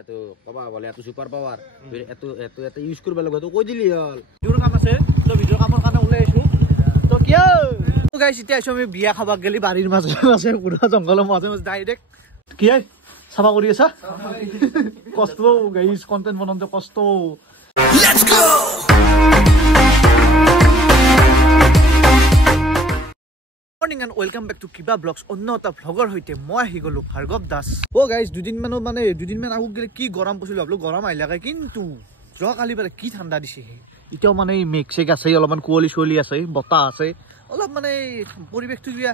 এটো কবা বলে এটো সুপার পাওয়ার এটো এটো এটো ইউজ করব লাগো তো কই দিলি হল ভিডিওৰ কাম আছে তো ভিডিওৰ কামৰ কাৰণে ওলাই আইছো তো কিয় তো গাইস এতিয়া আইছো আমি বিয়া খাবা গেলি বাড়িৰ মাজে মাজে পুৰা জংগলৰ মাজে মাজে ডাইৰেক্ট কি চাবা কৰি আছা কষ্ট গাইস কন্টেন্ট বনাওঁতে কষ্ট let's go Morning and welcome back to Kiba Vlogs. Onnota vlogger hoite moi ahi golu Bhargav Das. Oh guys, দুদিন মান আগু গলে কি গৰম পছিল আপলো গৰম আইলাকে কিন্তু যোৱা কালি বাৰে কি ঠাণ্ডা দিছে ইটাও মানে মেক্সেক আছে অলপমান কোৱলি চলি আছে বতা আছে অলপ মানে পৰিবেশটো বিয়া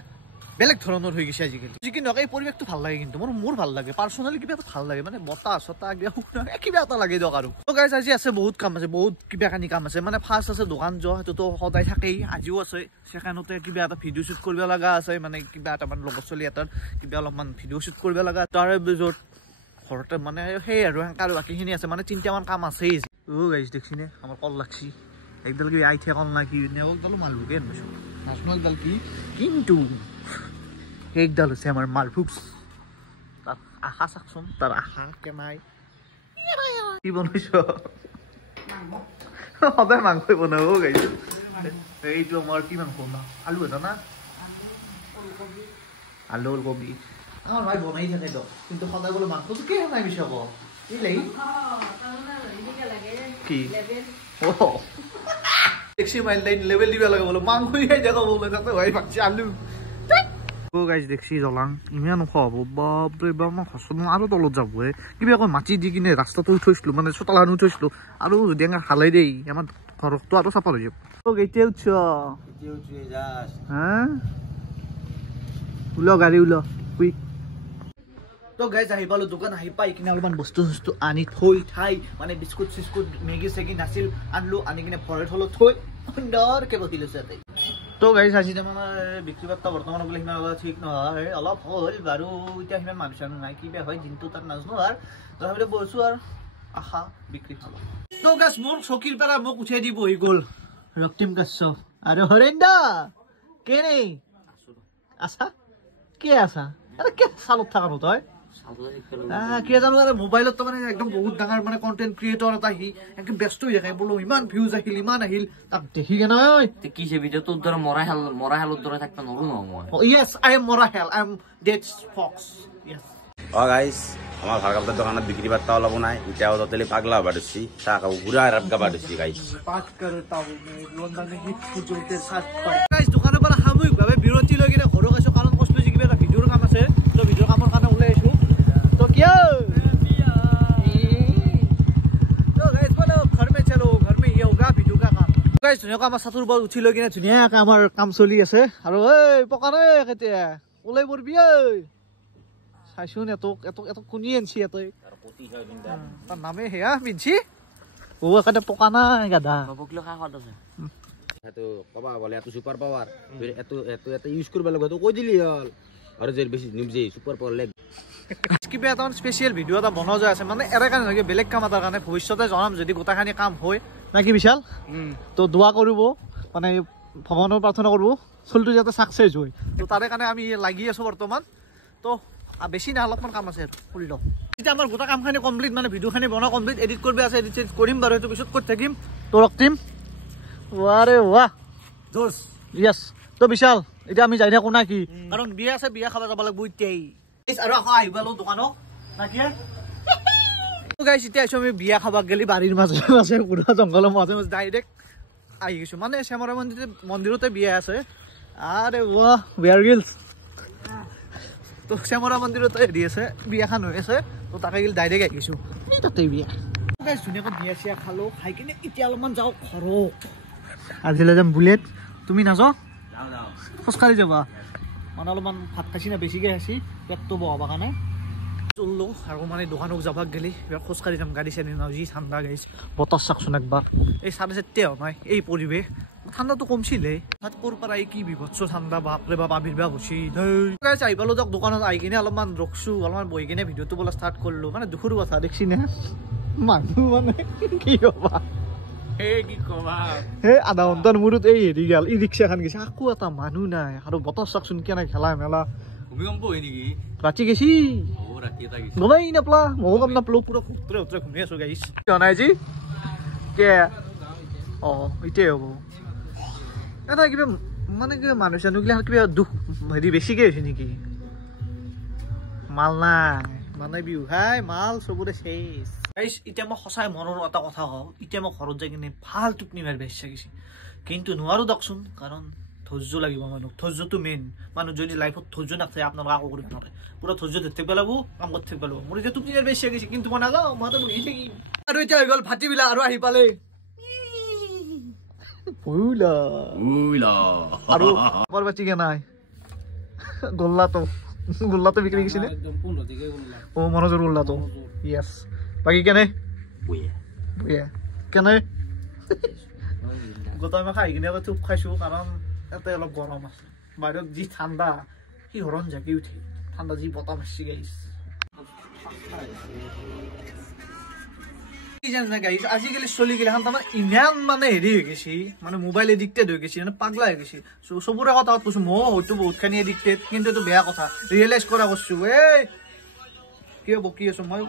বেলেগ ধৰণৰ হৈ গৈছে আজিকালি যিকি নকৈ পৰিবেশটো ভাল লাগে কিন্তু মোৰ ভাল লাগে পাৰ্সোনালি কিবা ভাল লাগে মানে বতা সতা কিবা এটা লাগে দক আৰু তো গাইস আজি আছে বহুত কাম আছে বহুত কিবা কানি কাম আছে মানে ফাৰ্স্ট আছে দোকান যোৱা হেতু তো সদায় থাকেই আজিও আছে সেখানতে কিবা এটা ভিডিও শুট কৰিব লগা আছে মানে কিবা এটা মান লগত চলি এটাৰ কিবা অলপমান ভিডিও শুট কৰিব লগা তাৰে বিজত ঘৰতে মানে সেই আৰু আৰু বাকিখিনি আছে মানে তিনটামান কাম আছে ও গাইস দেখছিনে আমাৰ কল লাগছি একদল কি আইথে কল না কি নেও দল মালবুকে আনছো নাশনাল দল কি কিন্তু একদল আছে আমাৰ মালফুক্স তাৰ আশা সাকছন তাৰ আশা কেনাই কি বনাইছো সদায় মাংস বনাবো গাইছ এইটো আমাৰ কি মাংস না আলু এটা না আলু ওলকবি আমার ভাই বনাই থাকে তো কিন্তু সদায় বলে মাংস তো কে নাই বিশ হব ইলেই কি ও দেখছি মাইল লাইন লেভেল দিবা লাগে বলে মাংস খাই দেখা বলে তাতে ভাই পাচ্ছি আলু ও গাইস দেখছি জলাং ইমান খাব বাপ রে বাপ মই হসন আৰু তলত যাব কিবা কই মাটি দি কিনে ৰাস্তাটো উঠৈছলো মানে চতালান উঠৈছলো আৰু দেঙা হালাই দেই আমাৰ ঘৰটো আৰু চাপা হৈ যাব ও গেটে উঠছ যাস হ্যাঁ উলো গাড়ী উলো কুইক তো গাইস আহি পালো দোকান আহি পাই কিনে অলপমান বস্তু আনি থৈ ঠাই মানে বিস্কুট সিস্কুট মেগি সেগি নাছিল আনলো আনি কিনে ভৰাই থলো থৈ সুন্দৰ কে বহি লৈছে তাই তো গাইস আজি আমাৰ বিক্ৰী বাৰ্তা বৰ্তমান বলে হিমান ঠিক নহয় অলপ হল বাৰু এতিয়া হিমান মানুহ নাই কিবা হয় দিনটো তাত নাজনো আৰু তথাপিতো বসু আৰু আশা বিক্ৰী হল তো গাইস মোৰ চকীৰ পৰা মোক উঠাই দি বহি গল ৰক্তিম কাশ্য আৰু হৰেন্দা কেনে আছা কি আছা আরে কে সালত থাকা ন তই কি জানো মোবাইলত তো মানে একদম বহুত ডাঙৰ মানে কন্টেন্ট ক্ৰিয়েটৰ এটা হি একদম ব্যস্ত হৈ থাকে বলো ইমান ভিউজ আহিল ইমান আহিল তাক দেখি কেনে ঐ কি সে ভিডিও তোর ধরে মরা হেল ধরে থাকতে নরু না মই ইয়েস আই এম মরা হেল I am dead fox yes ও গাইস আমার ভারগাবদার দোকানত বিক্রি বার্তা অলপ নাই ইটাও ততেলি পাগলা বাড়ছি টাকা পুরা রাত গাবাড়ছি গাইস বাত করতা হু মে লন্ডন মে হিট ফুজোতে সাথ গাইস দোকানৰ পৰা সাময়িকভাৱে বিৰতি লৈ কিনে ঘৰক আছো কাৰণ কষ্টলি যি কিবা এটা ভিডিওৰ কাম আছে তো ভিডিওৰ কামৰ কাৰণে ওলাই আছো তো কিয় তো গাইস বলো ঘৰ মে চলো ঘৰ মে ये होगा वीडियो का काम गाइस ধুনিয়া কাম সাতুৰ বল উঠি লৈ কিনে ধুনিয়া আমাৰ কাম চলি আছে আৰু এই পকাৰে কেতিয়া ওলাই পৰবি ঐ চাইছো নে এত কোনি আনছি এতই তাৰ নামে হেয়া মিনছি ও একাতে পকা নাই গাদা বকলো খা খাদ আছে এটো কবা বলে এটো সুপার পাওয়ার এটো এটো এটো ইউজ করব লাগো তো কই দিলি হল আৰু যে বেছি নিম যে সুপাৰ পাওয়াৰ লেগ কিবা এটা স্পেশাল ভিডিও এটা বনোৱা যায় আছে মানে এৰে কাৰণে লাগে বেলেগ কাম এটাৰ কাৰণে ভৱিষ্যতে জনাম যদি গোটাখানি কাম হয় নাকি বিশাল তো দোয়া কৰিব মানে ভগৱানৰ প্ৰাৰ্থনা কৰিব চলটো যাতে সাকসেস হয় তো তাৰে কাৰণে আমি লাগি আছো বৰ্তমান তো বেছি না অলপমান কাম আছে কৰি লওঁ এতিয়া আমাৰ গোটা কামখানি কমপ্লিট মানে ভিডিওখানি বনোৱা কমপ্লিট এডিট কৰিব আছে এডিট কৰিম বাৰু সেইটো পিছত কৰি থাকিম তো ৰক্তিম ওয়ারে ওয়াহ জোস ইয়েস তো বিশাল এটা আমি যাই না কোনা কি কাৰণ বিয়া আছে বিয়া খাবা যাব লাগব ইতেই আৰু আকৌ আহিবালো দোকানত নাকি তো গাইস এতিয়া আছো আমি বিয়া খাবা গেলি বাড়িৰ মাজে মাজে পুৰা জংগলৰ মাজে মাজে ডাইৰেক্ট আহি গৈছো মানে শ্যামৰা মন্দিৰতে বিয়া আছে আৰে ওয়াহ বিয়াৰ গিলস তো শ্যামৰা মন্দিৰতে দি আছে বিয়াখান হৈ আছে তো তাকে গিল ডাইৰেক্ট আহি গৈছো তাতে বিয়া গাইস ধুনীয়াকৈ বিয়া চিয়া খালো খাই কিনে এতিয়া অলপমান যাওঁ ঘৰত আজিলে যাম বুলেট তুমি নাযাও খোজকাঢ়ি যাবা মানে অলপমান ভাত খাইছি না বেছিকৈ খাইছি পেটটো বহাব কাৰণে চললো আৰু মানে দোকানত যাবাক গেলি খোজকাঢ়ি যাম গাড়ী চাড়ি নাও যি ঠাণ্ডা গাইছ বতাহ চাকচোন একবাৰ এই 4:30 নাই এই পৰিৱেশ ঠাণ্ডাটো কমছিলে ভাত ক'ৰ পৰা এই কি বিভৎস ঠাণ্ডা বাপৰে বাপ আবিৰ্ভাৱ হৈছি গাইছ আহি পালো যাওক দোকানত আহি কিনে অলপমান ৰখছো অলপমান বহি কিনে ভিডিঅ'টো বোলা ষ্টাৰ্ট কৰিলো মানে দুখৰ কথা দেখছি নে মানুহ মানে কি হ'বা কি কবা হে আধা ঘণ্টাৰ মূৰত এই হেৰি গেল ই ৰিক্সাখন গৈছে আকৌ এটা মানুহ নাই আৰু বতৰ চাকচোন কেনে খেলা মেলা ভূমিকম্প হয় নেকি ৰাতি গেছি ও ৰাতি এটা গৈছে গমেই নাপলা ময়ো গম নাপালো পুৰা উত্তৰে উত্তৰে ঘূমি আছো গাইছ নাই যি কে এতিয়াই হ'ব এটা কিবা মানে কিবা মানুহ চানুহগিলা কিবা দুখ হেৰি বেছিকৈ হৈছে নেকি মাল নাই মানে বিহু খাই মাল চবৰে চেচ গাইছ এতিয়া মই সঁচাই মনৰ এটা কথা কওঁ এতিয়া মই ঘৰত যাই কিনে ভাল টোপনি মাৰিব ইচ্ছা গৈছে কিন্তু নোৱাৰো দিয়কচোন কাৰণ ধৈৰ্য লাগিব মানুহ ধৈৰ্যটো মেইন মানুহ যদি লাইফত ধৈৰ্য নাথাকে আপোনালোকে আকৌ কৰিব নোৱাৰে পুৰা ধৈৰ্য ধৰি থাকিব লাগিব কাম কৰি থাকিব লাগিব মোৰ এতিয়া টোপনি মাৰিব ইচ্ছা গৈছে কিন্তু মই নাযাওঁ মই তো বহি থাকিম আৰু এতিয়া হৈ গ'ল ভাটিবিলা আৰু আহি পালে আৰু খবৰ পাতি কে নাই গোল্লাটো বিক্ৰী গৈছিলে অ মনোজৰ গোল্লাটো য়েছ বাকী কেনে কেনে গোটাই মই খাই কিনে থুপ খাইছো কাৰণ ইয়াতে অলপ গৰম আছে বাহিৰত যি ঠাণ্ডা সি হৰণ জাগি উঠে ঠাণ্ডা যি বতাহ মাৰছি গাইছ আজিকালি চলি গিলাখান তাৰমানে ইমান মানে হেৰি হৈ গৈছে মানে মোবাইল এডিক্টেড হৈ গৈছে মানে পাগলা হৈ গৈছে চবৰে কথা কৈছো মই হয়তো বহুতখিনি এডিক্টেড কিন্তু এইটো বেয়া কথা ৰিয়েলাইজ কৰা কৈছো এই কিয় বকি আছো মই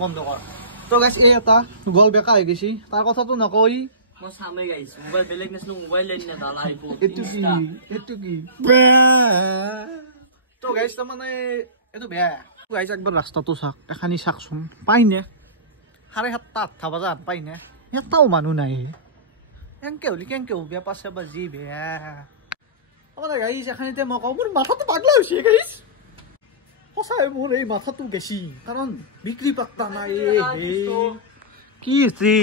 বন্ধ কৰ তো গাইছ এই এটা গল বেকা হৈ গৈছে তাৰ কথাটো নকয় মই চামে গাইছ মোবাইল বেলেগ নাছিল মোবাইল লেন না দাল আইফোন এইটো কি তো গাইছ তাৰমানে এইটো বেয়া গাইছ একবাৰ ৰাস্তাটো চাওক এখানি চাওকচোন পাইনে 7:30-8 বজাত পাইনে এটাও মানুহ নাই কেনেকে হলি কেনেকে হ'ব বেয়া পাছে বা যি বেয়া মানে গাইছ এখানিতে মই কওঁ মোৰ মাথাটো পাগলা হৈছে গাইছ সঁচাই মোৰ এই মাথাটো গেছি কাৰণ বিক্ৰী পাত্তা নাই কি হৈছে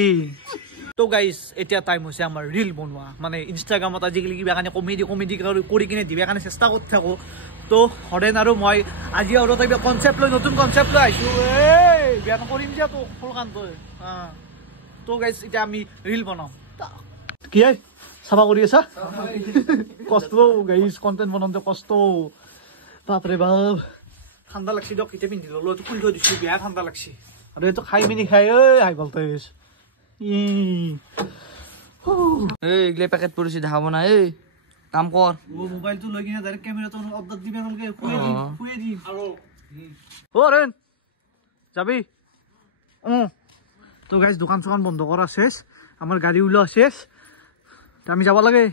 তো গাইছ এতিয়া টাইম হৈছে আমাৰ ৰিল বনোৱা মানে ইনষ্টাগ্ৰামত আজিকালি কিবা কাৰণে কমেডি কৰি কিনে দিবৰ কাৰণে চেষ্টা কৰি থাকোঁ তো হৰেণ আৰু মই আজি আৰু তই কনচেপ্ট লৈ নতুন কনচেপ্ট লৈ আহিছোঁ এই বেয়া নকৰিম যে তোক ফুল কান তই তো গাইছ এতিয়া আমি ৰিল বনাম কি চাফা কৰি আছা কষ্ট গাইছ কণ্টেণ্ট বনাওঁতে কষ্ট বাপৰে বাপ ঠাণ্ডা লাগছি দিয়ক এতিয়া পিন্ধি ল'লো এইটো খুলি থৈ দিছোঁ বেয়া ঠাণ্ডা লাগছি আৰু এইটো খাই পিনি খাই হাই ভাল তই এইগিলা পেকেট পৰিছে দেখাব না এই কাম কৰ মোবাইলটো লৈ কিনে ডাইৰেক্ট কেমেৰাটো অৰ্ডাৰ দিবা নালাগে শুয়ে দিম আৰু ৰেন যাবি তো গাইছ দোকান চোকান বন্ধ কৰা শেষ আমাৰ গাড়ী ওলোৱা শেষ আমি যাব লাগে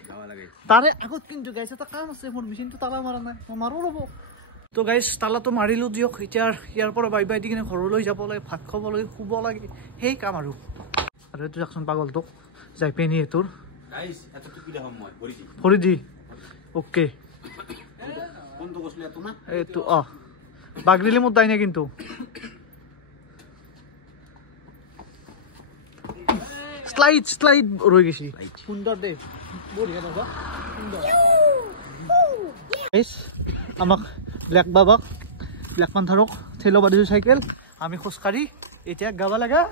তাৰে আগত কিন্তু গাইছ এটা কাম আছে মোৰ মেচিনটো তালা মাৰা নাই মই মাৰো ৰ'ব তো গাইছ তালাটো মাৰিলোঁ দিয়ক এতিয়া ইয়াৰ পৰা বাই দি কিনে ঘৰলৈ যাব লাগে ভাত খাব লাগে শুব লাগে সেই কাম আৰু এইটো যাকচোন পাগলটোক যাই পেনি এইটোৰ ভৰি দি অ'কে এইটো বাগৰিলে মোৰ দাই নাই কিন্তু শ্লাইড ৰৈ গৈছে সুন্দৰ দেই বঢ়িয়া দাদা সুন্দৰ আমাক ব্লেক পান্থাৰক ঠেলো বাঢ়িছোঁ চাইকেল আমি খোজকাঢ়ি এতিয়া গাব লগা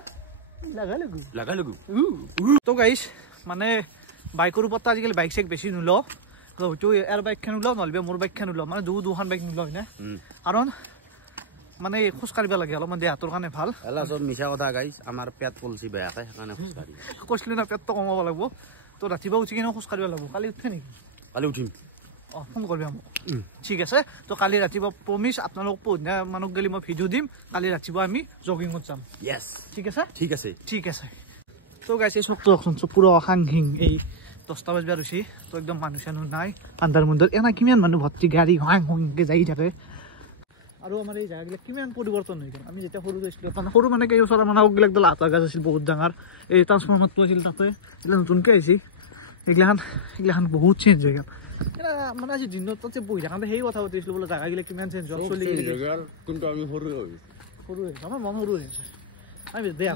তো গাইছ মানে বাইকৰ ওপৰত আজিকালি বাইক চাইক বেছি নোলাওঁ হয়তো ইয়াৰ বাইকখন ওলাওঁ নহ'লে মোৰ বাইকখন ওলাওঁ মানে দুখন বাইক নোলাওঁ হয়নে কাৰণ মানে খোজকাঢ়িব লাগে অলপমান দেহাটোৰ কাৰণে ভাল চব মিছা কথা গাইছ আমাৰ পেট পলচি বেয়াকে সেইকাৰণে খোজকাঢ়ি কৈছিলোঁ না পেটটো কমাব লাগিব তো ৰাতিপুৱা উঠি কিনে খোজকাঢ়িব লাগিব কালি উঠে নেকি কালি উঠিম ফোন কৰিবি মোক ঠিক আছে তো কালি ৰাতিপুৱা প্ৰমিছ আপোনালোক পঢ়িনা মানুহক গেলি মই ভিডিঅ' দিম কালি ৰাতিপুৱা আমি জগিঙত যাম ঠিক আছে তো গাইছে চবটো অকচোন চব পুৰা সাংঘিং এই 10টা বাজিব হৈছে তো একদম মানুহ চানুহ নাই আন্ধাৰ মুন্ধাৰ এনে কিমান মানুহ ভৰ্তি গাড়ী হংকে যাই থাকে আৰু আমাৰ এই জেগাবিলাক কিমান পৰিৱৰ্তন হৈ গ'ল আমি যেতিয়া সৰু গৈছিলোঁ সৰু মানে কেইবছৰ মানে আগবিলাক আটা গাছ আছিল বহুত ডাঙৰ এই ট্ৰান্সফৰ্মাৰটো আছিল তাতে এইবিলাক নতুনকৈ আহিছে এইগিলাখান বহুত চেঞ্জ হৈ গ'ল মানে আজি দিনত তাতে বহি থাকোঁতে সেই কথা পাতিছিলোঁ বোলে জেগাগিলা কিমান চেঞ্জ হ'ল চলি কিন্তু আমি সৰু হৈ আমাৰ মন সৰু হৈ আছে আমি বেয়া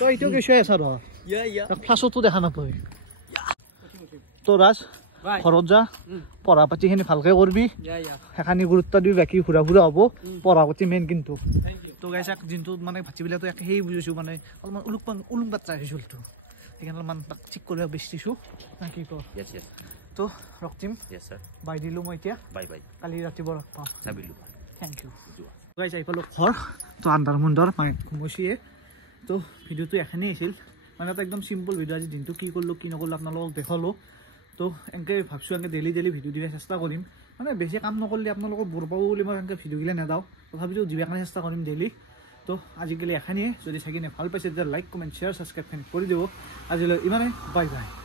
তই এইটো কিছু আছা ৰ ফ্লাছতো দেখা নাপায় তো ৰাজ ঘৰত যা পঢ়া পাতিখিনি ভালকৈ কৰিবি সেইখিনি গুৰুত্ব দিবি বাকী ঘূৰা হ'ব পঢ়া পাতি মেইন কিন্তু তো গাইছে দিনটোত মানে ভাতিবিলাকতো একে সেই বুজিছোঁ মানে অলপমান উলুং বাচ্চা আহিছোঁ সেইকাৰণে অলপমান তাক ঠিক কৰিব বিচাৰিছোঁ না কি কৰ তো ৰক্তিম বাই দিলোঁ মই এতিয়া বাই কালি ৰাতিপুৱা লগ পাম থেংক ইউ গাইছে আহি পালোঁ ঘৰ তো আন্ধাৰ মুন্ধাৰ মানে ঘুমচিয়ে তো ভিডিঅ'টো এখানেই আছিল মানে এটা একদম চিম্পল ভিডিঅ' আজি দিনটো কি কৰিলোঁ কি নকৰিলোঁ আপোনালোকক দেখালোঁ তো এনেকৈ ভাবিছোঁ এনেকৈ ডেইলি ভিডিঅ' দিয়াৰ চেষ্টা কৰিম মানে বেছি কাম নকৰিলে আপোনালোকক বৰ পাব বুলি মই এনেকৈ ভিডিঅ'গিলা নেদাওঁ তথাপিতো দিবৰ কাৰণে চেষ্টা কৰিম ডেইলি তো আজিকালি এখানিয়ে যদি চাই কিনে ভাল পাইছে তেতিয়া লাইক কমেণ্ট শ্বেয়াৰ ছাবস্ক্ৰাইব কৰি দিব আজিলৈ ইমানেই বাই বাই